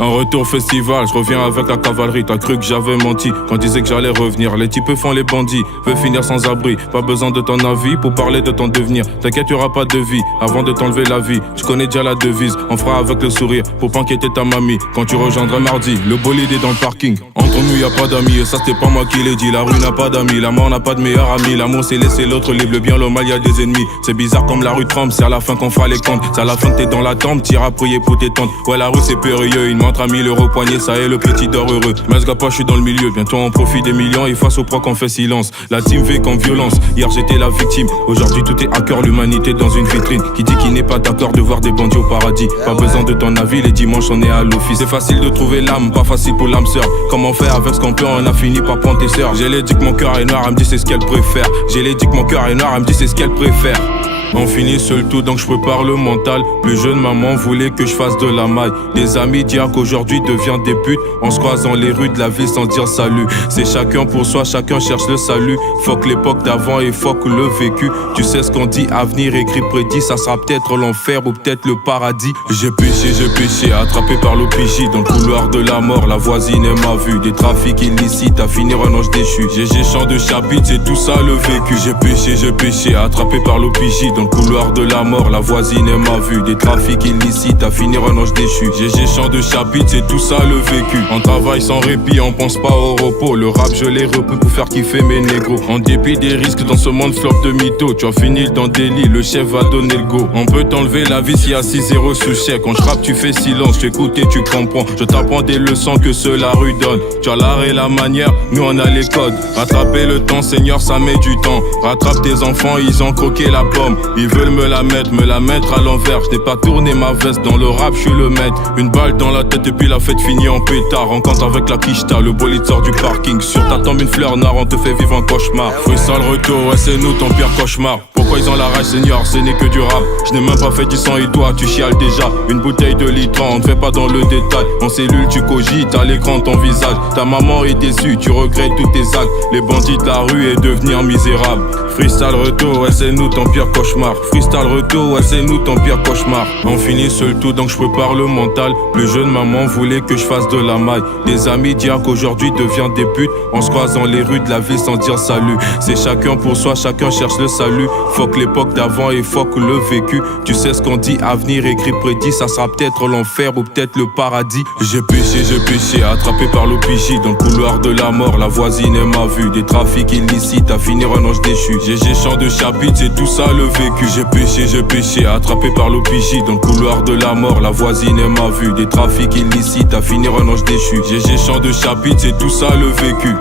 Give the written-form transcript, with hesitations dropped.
Un retour festival, je reviens avec la cavalerie. T'as cru que j'avais menti quand disais que j'allais revenir. Les types font les bandits, veulent finir sans abri. Pas besoin de ton avis pour parler de ton devenir. T'inquiète, y'aura pas de vie avant de t'enlever la vie. Je connais déjà la devise, on fera avec le sourire pour pas inquiéter ta mamie. Quand tu rejoindras mardi, le bolide est dans le parking. Entre nous y a pas d'amis et ça c'est pas moi qui l'ai dit. La rue n'a pas d'amis, la mort n'a pas de meilleur ami. L'amour c'est laisser l'autre libre, le bien, le mal y a des ennemis. C'est bizarre comme la rue tremble, c'est à la fin qu'on fera les comptes. C'est à la fin que t'es dans la tombe, t'iras prier pour tes tantes. Ouais la rue c'est périlleux, une montre à 1000 euros poignet, ça est le petit d'or heureux. Mais ce gars pas, je suis dans le milieu, bientôt on profite des millions. Et face au proc on fait silence, la team V comme violence. Hier j'étais la victime, aujourd'hui tout est hacker. L'humanité dans une vitrine, qui dit qu'il n'est pas d'accord de voir des bandits au paradis. Pas besoin de ton avis, les dimanches on est à l'office. C'est facile de trouver l'âme, pas facile pour l'âme sœur. Comment faire avec ce qu'on peut, on a fini par prendre tes sœurs. J'ai les dit que mon cœur est noir, elle me dit c'est ce qu'elle préfère. J'ai les dit que mon cœur est noir, elle me dit c'est ce qu'elle préfère. On finit seul tout donc je prépare le mental. Plus jeune maman voulait que je fasse de la maille. Des amis dire qu'aujourd'hui devient des putes. On se croise dans les rues de la ville sans dire salut. C'est chacun pour soi, chacun cherche le salut. Fuck l'époque d'avant et fuck le vécu. Tu sais ce qu'on dit, avenir écrit prédit. Ça sera peut-être l'enfer ou peut-être le paradis. J'ai péché, attrapé par l'OPJ. Dans le couloir de la mort, la voisine m'a vu. Des trafics illicites, à finir un ange déchu. GG chant de chapitre, c'est tout ça le vécu. J'ai péché, attrapé par l'OPJ. Dans le couloir de la mort, la voisine m'a vu. Des trafics illicites, à finir un ange déchu. GG chant de chapitre, c'est tout ça le vécu. On travaille sans répit, on pense pas au repos. Le rap je l'ai repris pour faire kiffer mes négros. En dépit des risques dans ce monde flop de mytho. Tu as fini dans le délit, le chef va donner le go. On peut t'enlever la vie s'il y a 6-0 sous chèque. Quand je rappe tu fais silence, j'écoute et tu comprends. Je t'apprends des leçons que seule la rue donne. Tu as l'art et la manière, nous on a les codes. Rattraper le temps Seigneur ça met du temps. Rattrape tes enfants, ils ont croqué la pomme. Ils veulent me la mettre à l'envers. Je n'ai pas tourné ma veste, dans le rap je suis le maître. Une balle dans la tête et puis la fête finit en pétard. On compte avec la quicheta, le bolide sort du parking. Sur ta tombe une fleur noire, on te fait vivre un cauchemar. Fruit sale retour, ouais c'est nous ton pire cauchemar. Pourquoi ils ont la rage Seigneur, ce n'est que du rap. Je n'ai même pas fait 10 ans et toi tu chiales déjà. Une bouteille de litre, on ne fait pas dans le détail. En cellule tu cogites, à l'écran ton visage. Ta maman est déçue, tu regrettes tous tes actes. Les bandits de la rue et devenir misérable. Freestyle retour, ouais c'est nous ton pire cauchemar. Freestyle retour, ouais c'est nous ton pire cauchemar. On finit seul tout donc je prépare le mental. Plus jeune maman voulait que je fasse de la maille. Des amis dire qu'aujourd'hui devient des putes. On se croise dans les rues de la ville sans dire salut. C'est chacun pour soi, chacun cherche le salut. Fuck l'époque d'avant et fuck le vécu. Tu sais ce qu'on dit, avenir écrit prédit. Ça sera peut-être l'enfer ou peut-être le paradis. J'ai péché, attrapé par l'OPJ. Dans le couloir de la mort, la voisine m'a vu. Des trafics illicites, à finir un ange déchu. GG chant de chapitre, c'est tout ça le vécu. J'ai péché, attrapé par l'OPJ. Dans le couloir de la mort, la voisine m'a vu. Des trafics illicites, à finir un ange déchu. GG chant de chapitre, c'est tout ça le vécu.